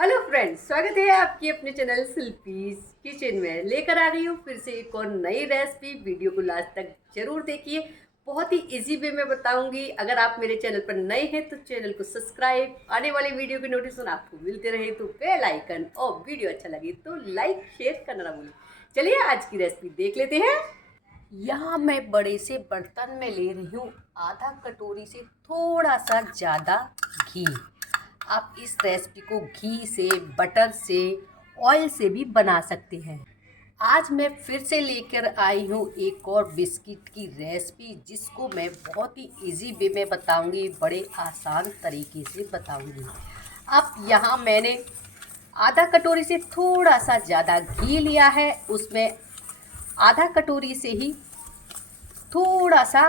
Hello friends, स्वागत है आपकी अपने चैनल शिल्पीज किचन में। लेकर आ रही हूँ फिर से एक और नई रेसिपी। वीडियो को लास्ट तक जरूर देखिए। बहुत ही इजी वे में बताऊंगी। अगर आप मेरे चैनल पर नए हैं तो चैनल को सब्सक्राइब, आने वाली वीडियो की नोटिफिकेशन आपको मिलते रहे तो बेल आइकन, और वीडियो अच्छा लगे तो लाइक शेयर करना ना भूलें। चलिए आज की रेसिपी देख लेते हैं। यहाँ मैं बड़े से बर्तन में ले रही हूँ आधा कटोरी से थोड़ा सा ज़्यादा घी। आप इस रेसिपी को घी से, बटर से, ऑयल से भी बना सकते हैं। आज मैं फिर से लेकर आई हूँ एक और बिस्किट की रेसिपी, जिसको मैं बहुत ही इजी वे में बताऊंगी, बड़े आसान तरीके से बताऊंगी। अब यहाँ मैंने आधा कटोरी से थोड़ा सा ज़्यादा घी लिया है। उसमें आधा कटोरी से ही थोड़ा सा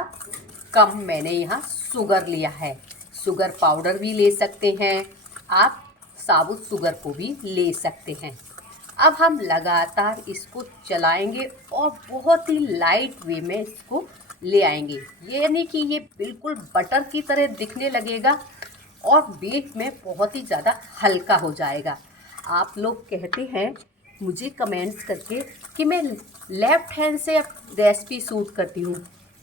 कम मैंने यहाँ शुगर लिया है। शुगर पाउडर भी ले सकते हैं आप, साबुत शुगर को भी ले सकते हैं। अब हम लगातार इसको चलाएंगे और बहुत ही लाइट वे में इसको ले आएंगे। ये यानी कि ये बिल्कुल बटर की तरह दिखने लगेगा और वेट में बहुत ही ज़्यादा हल्का हो जाएगा। आप लोग कहते हैं मुझे कमेंट्स करके कि मैं लेफ़्ट हैंड से रेसिपी शूट करती हूँ।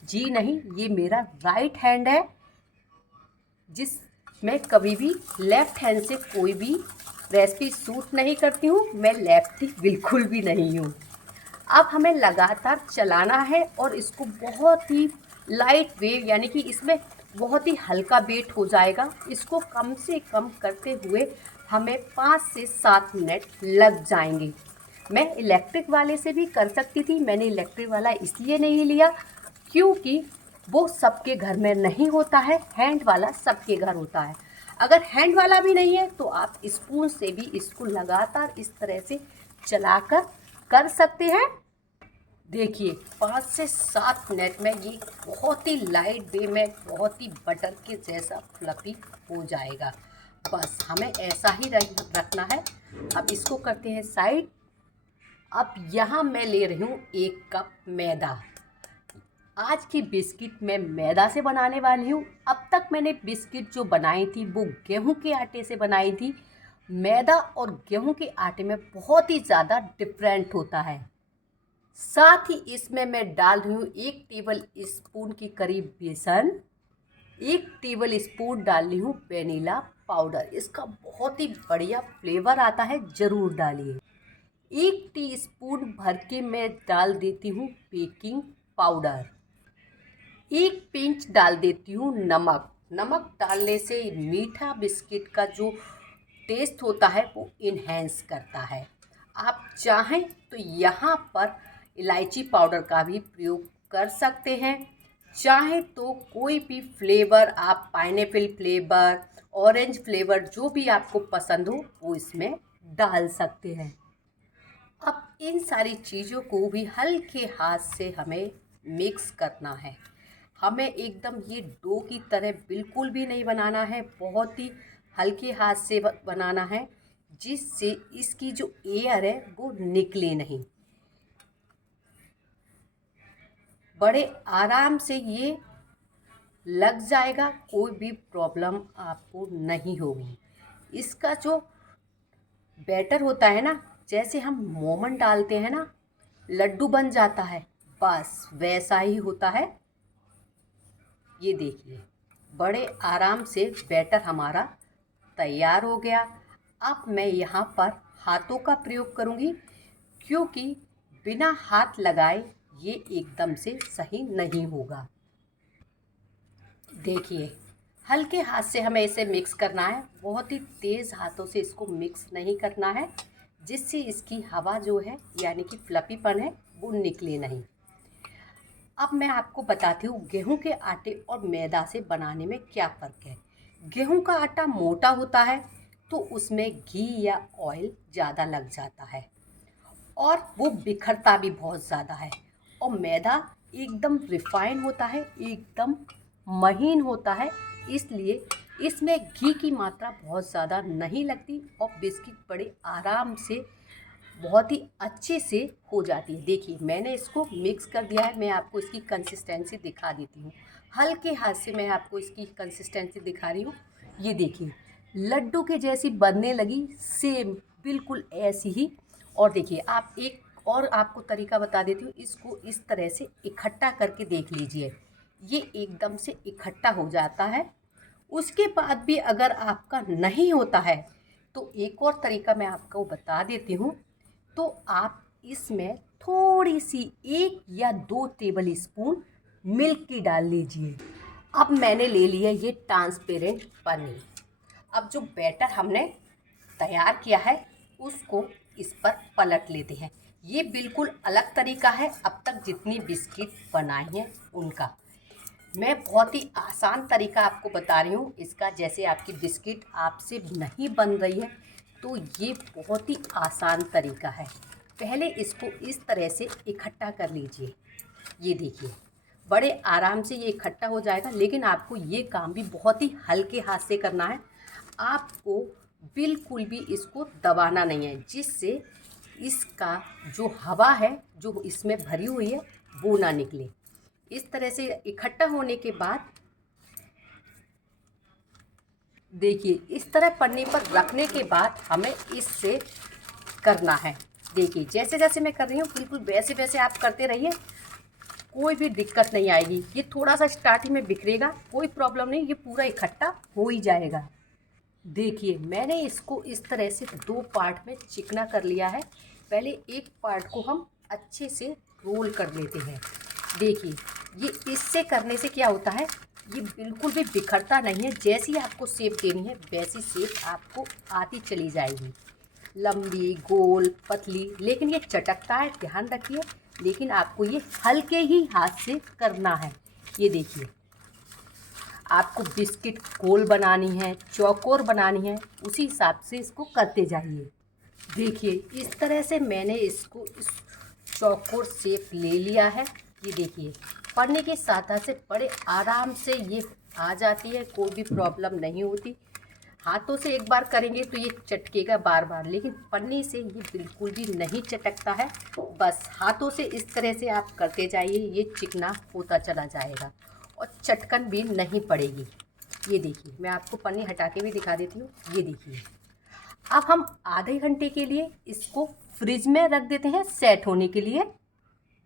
जी नहीं, ये मेरा राइट हैंड है, जिस मैं कभी भी लेफ़्ट हैंड से कोई भी रेसिपी शूट नहीं करती हूँ। मैं लेफ्टी बिल्कुल भी नहीं हूँ। अब हमें लगातार चलाना है और इसको बहुत ही लाइट वेव, यानी कि इसमें बहुत ही हल्का वेट हो जाएगा। इसको कम से कम करते हुए हमें 5 से 7 मिनट लग जाएंगे। मैं इलेक्ट्रिक वाले से भी कर सकती थी, मैंने इलेक्ट्रिक वाला इसलिए नहीं लिया क्योंकि वो सबके घर में नहीं होता है। हैंड वाला सबके घर होता है। अगर हैंड वाला भी नहीं है तो आप स्पून से भी इसको लगातार इस तरह से चलाकर कर सकते हैं। देखिए 5 से 7 मिनट में ये बहुत ही लाइट वे में बहुत ही बटर के जैसा फ्लफी हो जाएगा। बस हमें ऐसा ही रखना है। अब इसको करते हैं साइड। अब यहाँ मैं ले रही हूँ 1 कप मैदा। आज की बिस्किट मैं मैदा से बनाने वाली हूँ। अब तक मैंने बिस्किट जो बनाई थी वो गेहूं के आटे से बनाई थी। मैदा और गेहूं के आटे में बहुत ही ज़्यादा डिफरेंट होता है। साथ ही इसमें मैं डाल रही हूँ 1 टेबल स्पून की करीब बेसन। 1 टेबल स्पून डाल रही हूँ वेनिला पाउडर। इसका बहुत ही बढ़िया फ्लेवर आता है, ज़रूर डालिए। 1 टीस्पून भर के मैं डाल देती हूँ बेकिंग पाउडर। 1 पिंच डाल देती हूँ नमक। नमक डालने से मीठा बिस्किट का जो टेस्ट होता है वो इन्हेंस करता है। आप चाहें तो यहाँ पर इलायची पाउडर का भी प्रयोग कर सकते हैं। चाहे तो कोई भी फ्लेवर आप, पाइनएप्पल फ्लेवर, ऑरेंज फ्लेवर, जो भी आपको पसंद हो वो इसमें डाल सकते हैं। अब इन सारी चीज़ों को भी हल्के हाथ से हमें मिक्स करना है। हमें एकदम ये डो की तरह बिल्कुल भी नहीं बनाना है, बहुत ही हल्के हाथ से बनाना है, जिससे इसकी जो एयर है वो निकले नहीं। बड़े आराम से ये लग जाएगा, कोई भी प्रॉब्लम आपको नहीं होगी। इसका जो बैटर होता है ना, जैसे हम मोमन डालते हैं ना, लड्डू बन जाता है, बस वैसा ही होता है। ये देखिए बड़े आराम से बैटर हमारा तैयार हो गया। अब मैं यहाँ पर हाथों का प्रयोग करूँगी, क्योंकि बिना हाथ लगाए ये एकदम से सही नहीं होगा। देखिए हल्के हाथ से हमें इसे मिक्स करना है, बहुत ही तेज़ हाथों से इसको मिक्स नहीं करना है, जिससे इसकी हवा जो है, यानी कि फ्लफीपन है, वो निकले नहीं। अब मैं आपको बताती हूँ गेहूं के आटे और मैदा से बनाने में क्या फ़र्क है। गेहूं का आटा मोटा होता है तो उसमें घी या ऑयल ज़्यादा लग जाता है और वो बिखरता भी बहुत ज़्यादा है। और मैदा एकदम रिफाइन होता है, एकदम महीन होता है, इसलिए इसमें घी की मात्रा बहुत ज़्यादा नहीं लगती और बिस्किट बड़े आराम से बहुत ही अच्छे से हो जाती है। देखिए मैंने इसको मिक्स कर दिया है। मैं आपको इसकी कंसिस्टेंसी दिखा देती हूँ। हल्के हाथ से मैं आपको इसकी कंसिस्टेंसी दिखा रही हूँ। ये देखिए लड्डू के जैसी बनने लगी, सेम बिल्कुल ऐसी ही। और देखिए आप, एक और आपको तरीका बता देती हूँ, इसको इस तरह से इकट्ठा करके देख लीजिए, ये एकदम से इकट्ठा हो जाता है। उसके बाद भी अगर आपका नहीं होता है तो एक और तरीका मैं आपको बता देती हूँ। तो आप इसमें थोड़ी सी 1 या 2 टेबल स्पून मिल्क की डाल लीजिए। अब मैंने ले लिया ये ट्रांसपेरेंट पनीर। अब जो बैटर हमने तैयार किया है उसको इस पर पलट लेते हैं। ये बिल्कुल अलग तरीका है अब तक जितनी बिस्किट बनाई हैं उनका। मैं बहुत ही आसान तरीका आपको बता रही हूँ इसका। जैसे आपकी बिस्किट आपसे नहीं बन रही है तो ये बहुत ही आसान तरीका है। पहले इसको इस तरह से इकट्ठा कर लीजिए। ये देखिए बड़े आराम से ये इकट्ठा हो जाएगा, लेकिन आपको ये काम भी बहुत ही हल्के हाथ से करना है। आपको बिल्कुल भी इसको दबाना नहीं है, जिससे इसका जो हवा है जो इसमें भरी हुई है वो ना निकले। इस तरह से इकट्ठा होने के बाद देखिए इस तरह पन्नी पर रखने के बाद हमें इससे करना है। देखिए जैसे जैसे मैं कर रही हूँ बिल्कुल वैसे वैसे आप करते रहिए, कोई भी दिक्कत नहीं आएगी। ये थोड़ा सा स्टार्टिंग में बिखरेगा, कोई प्रॉब्लम नहीं, ये पूरा इकट्ठा हो ही जाएगा। देखिए मैंने इसको इस तरह से 2 पार्ट में चिकना कर लिया है। पहले एक पार्ट को हम अच्छे से रोल कर लेते हैं। देखिए ये इससे करने से क्या होता है, ये बिल्कुल भी बिखरता नहीं है। जैसी आपको शेप देनी है वैसी शेप आपको आती चली जाएगी, लंबी गोल पतली, लेकिन ये चटकता है, ध्यान रखिए। लेकिन आपको ये हल्के ही हाथ से करना है। ये देखिए आपको बिस्किट गोल बनानी है, चौकोर बनानी है, उसी हिसाब से इसको करते जाइए। देखिए इस तरह से मैंने इसको इस चौकोर शेप ले लिया है। ये देखिए पन्नी के साथ से बड़े आराम से ये आ जाती है, कोई भी प्रॉब्लम नहीं होती। हाथों से एक बार करेंगे तो ये चटकेगा बार बार, लेकिन पन्नी से ये बिल्कुल भी नहीं चटकता है। बस हाथों से इस तरह से आप करते जाइए, ये चिकना होता चला जाएगा और चटकन भी नहीं पड़ेगी। ये देखिए मैं आपको पन्नी हटा के भी दिखा देती हूँ। ये देखिए अब हम आधे घंटे के लिए इसको फ्रिज में रख देते हैं सेट होने के लिए।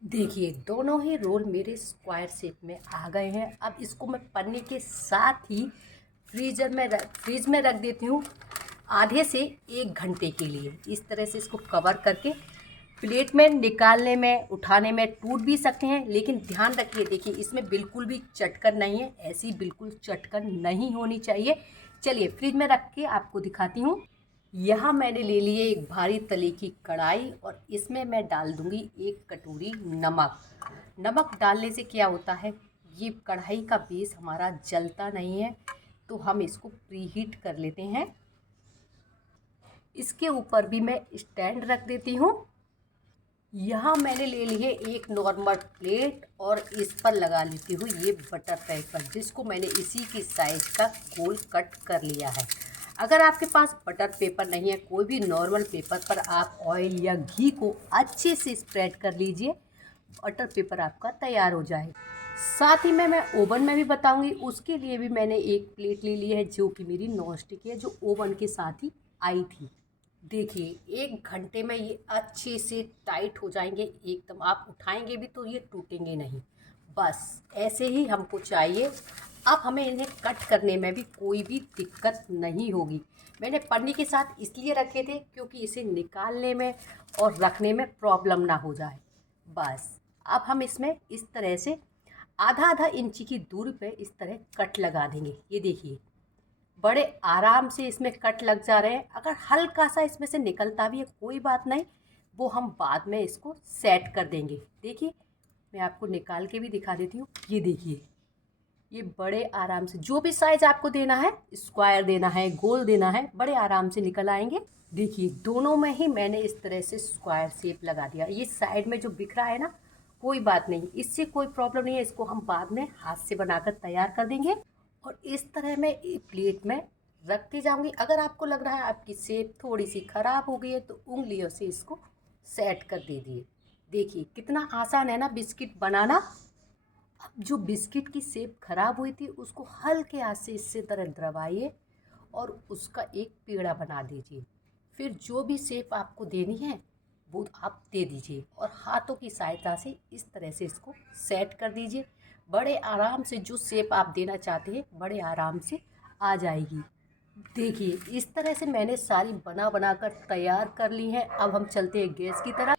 देखिए दोनों ही रोल मेरे स्क्वायर शेप में आ गए हैं। अब इसको मैं पन्नी के साथ ही फ्रीज में रख देती हूँ आधे से 1 घंटे के लिए। इस तरह से इसको कवर करके प्लेट में निकालने में उठाने में टूट भी सकते हैं, लेकिन ध्यान रखिए देखिए इसमें बिल्कुल भी चटकन नहीं है, ऐसी बिल्कुल चटकन नहीं होनी चाहिए। चलिए फ्रिज में रख के आपको दिखाती हूँ। यहाँ मैंने ले लिए एक भारी तले की कढ़ाई और इसमें मैं डाल दूँगी 1 कटोरी नमक। नमक डालने से क्या होता है, ये कढ़ाई का बेस हमारा जलता नहीं है। तो हम इसको प्रीहीट कर लेते हैं। इसके ऊपर भी मैं स्टैंड रख देती हूँ। यहाँ मैंने ले लिए एक नॉर्मल प्लेट और इस पर लगा लेती हूँ ये बटर पेपर, जिसको मैंने इसी की साइज का गोल कट कर लिया है। अगर आपके पास बटर पेपर नहीं है, कोई भी नॉर्मल पेपर पर आप ऑयल या घी को अच्छे से स्प्रेड कर लीजिए, बटर पेपर आपका तैयार हो जाए। साथ ही में मैं ओवन में भी बताऊंगी, उसके लिए भी मैंने एक प्लेट ले ली है जो कि मेरी नॉन स्टिक है, जो ओवन के साथ ही आई थी। देखिए 1 घंटे में ये अच्छे से टाइट हो जाएंगे एकदम, आप उठाएंगे भी तो ये टूटेंगे नहीं। बस ऐसे ही हमको चाहिए। अब हमें इन्हें कट करने में भी कोई भी दिक्कत नहीं होगी। मैंने पन्नी के साथ इसलिए रखे थे क्योंकि इसे निकालने में और रखने में प्रॉब्लम ना हो जाए। बस अब हम इसमें इस तरह से आधा आधा इंची की दूरी पे इस तरह कट लगा देंगे। ये देखिए बड़े आराम से इसमें कट लग जा रहे हैं। अगर हल्का सा इसमें से निकलता भी है कोई बात नहीं, वो हम बाद में इसको सेट कर देंगे। देखिए मैं आपको निकाल के भी दिखा देती हूँ। ये देखिए ये बड़े आराम से, जो भी साइज आपको देना है, स्क्वायर देना है, गोल देना है, बड़े आराम से निकल आएंगे। देखिए दोनों में ही मैंने इस तरह से स्क्वायर शेप लगा दिया। ये साइड में जो बिखरा है ना, कोई बात नहीं, इससे कोई प्रॉब्लम नहीं है, इसको हम बाद में हाथ से बनाकर तैयार कर देंगे। और इस तरह मैं एक प्लेट में रखती जाऊंगी। अगर आपको लग रहा है आपकी शेप थोड़ी सी ख़राब हो गई है तो उंगलियों से इसको सेट कर दीजिए। देखिए कितना आसान है ना बिस्किट बनाना। अब जो बिस्किट की शेप खराब हुई थी उसको हल्के हाथ से इससे तरह दबाइए और उसका एक पेड़ा बना दीजिए। फिर जो भी शेप आपको देनी है वो आप दे दीजिए और हाथों की सहायता से इस तरह से इसको सेट कर दीजिए। बड़े आराम से जो शेप आप देना चाहते हैं बड़े आराम से आ जाएगी। देखिए इस तरह से मैंने सारी बना कर तैयार कर ली हैं। अब हम चलते हैं गैस की तरफ।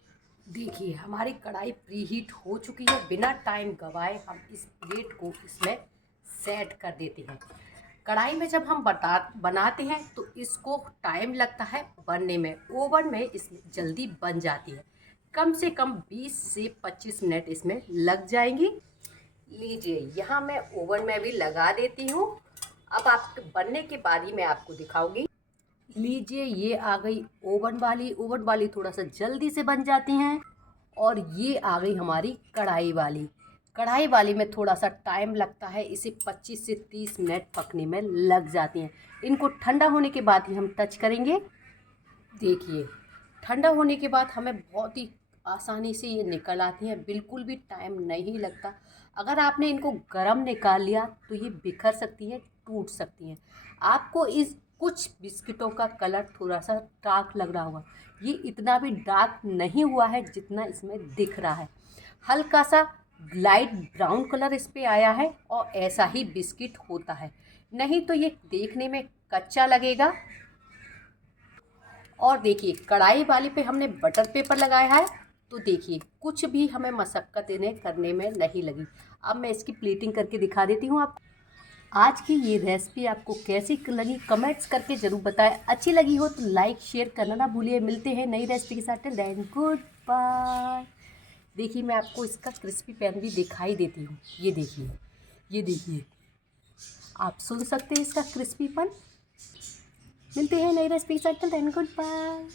देखिए हमारी कढ़ाई प्रीहीट हो चुकी है। बिना टाइम गवाए हम इस प्लेट को इसमें सेट कर देते हैं। कढ़ाई में जब हम बनाते हैं तो इसको टाइम लगता है बनने में। ओवन में इसमें जल्दी बन जाती है। कम से कम 20 से 25 मिनट इसमें लग जाएंगी। लीजिए यहाँ मैं ओवन में भी लगा देती हूँ। अब आप बनने के बाद ही मैं आपको दिखाऊंगी। लीजिए ये आ गई ओवन वाली थोड़ा सा जल्दी से बन जाती हैं। और ये आ गई हमारी कढ़ाई वाली में थोड़ा सा टाइम लगता है। इसे 25 से 30 मिनट पकने में लग जाती हैं। इनको ठंडा होने के बाद ही हम टच करेंगे। देखिए ठंडा होने के बाद हमें बहुत ही आसानी से ये निकल आती हैं। बिल्कुल भी टाइम नहीं लगता। अगर आपने इनको गरम निकाल लिया तो ये बिखर सकती हैं, टूट सकती हैं। आपको इस कुछ बिस्किटों का कलर थोड़ा सा डार्क लग रहा होगा। ये इतना भी डार्क नहीं हुआ है जितना इसमें दिख रहा है। हल्का सा लाइट ब्राउन कलर इस पे आया है और ऐसा ही बिस्किट होता है, नहीं तो ये देखने में कच्चा लगेगा। और देखिए कढ़ाई वाली पे हमने बटर पेपर लगाया है तो देखिए कुछ भी हमें मशक्क़त इन्हें करने में नहीं लगी। अब मैं इसकी प्लेटिंग करके दिखा देती हूँ आप। आज की ये रेसिपी आपको कैसी लगी कमेंट्स करके ज़रूर बताएं। अच्छी लगी हो तो लाइक शेयर करना ना भूलिए। मिलते हैं नई रेसिपी के साथ। Till then good bye. देखिए मैं आपको इसका क्रिस्पी पैन भी दिखाई देती हूँ। ये देखिए आप सुन सकते हैं इसका क्रिस्पीपन। मिलते हैं नई रेसिपी के साथ। Till then good bye.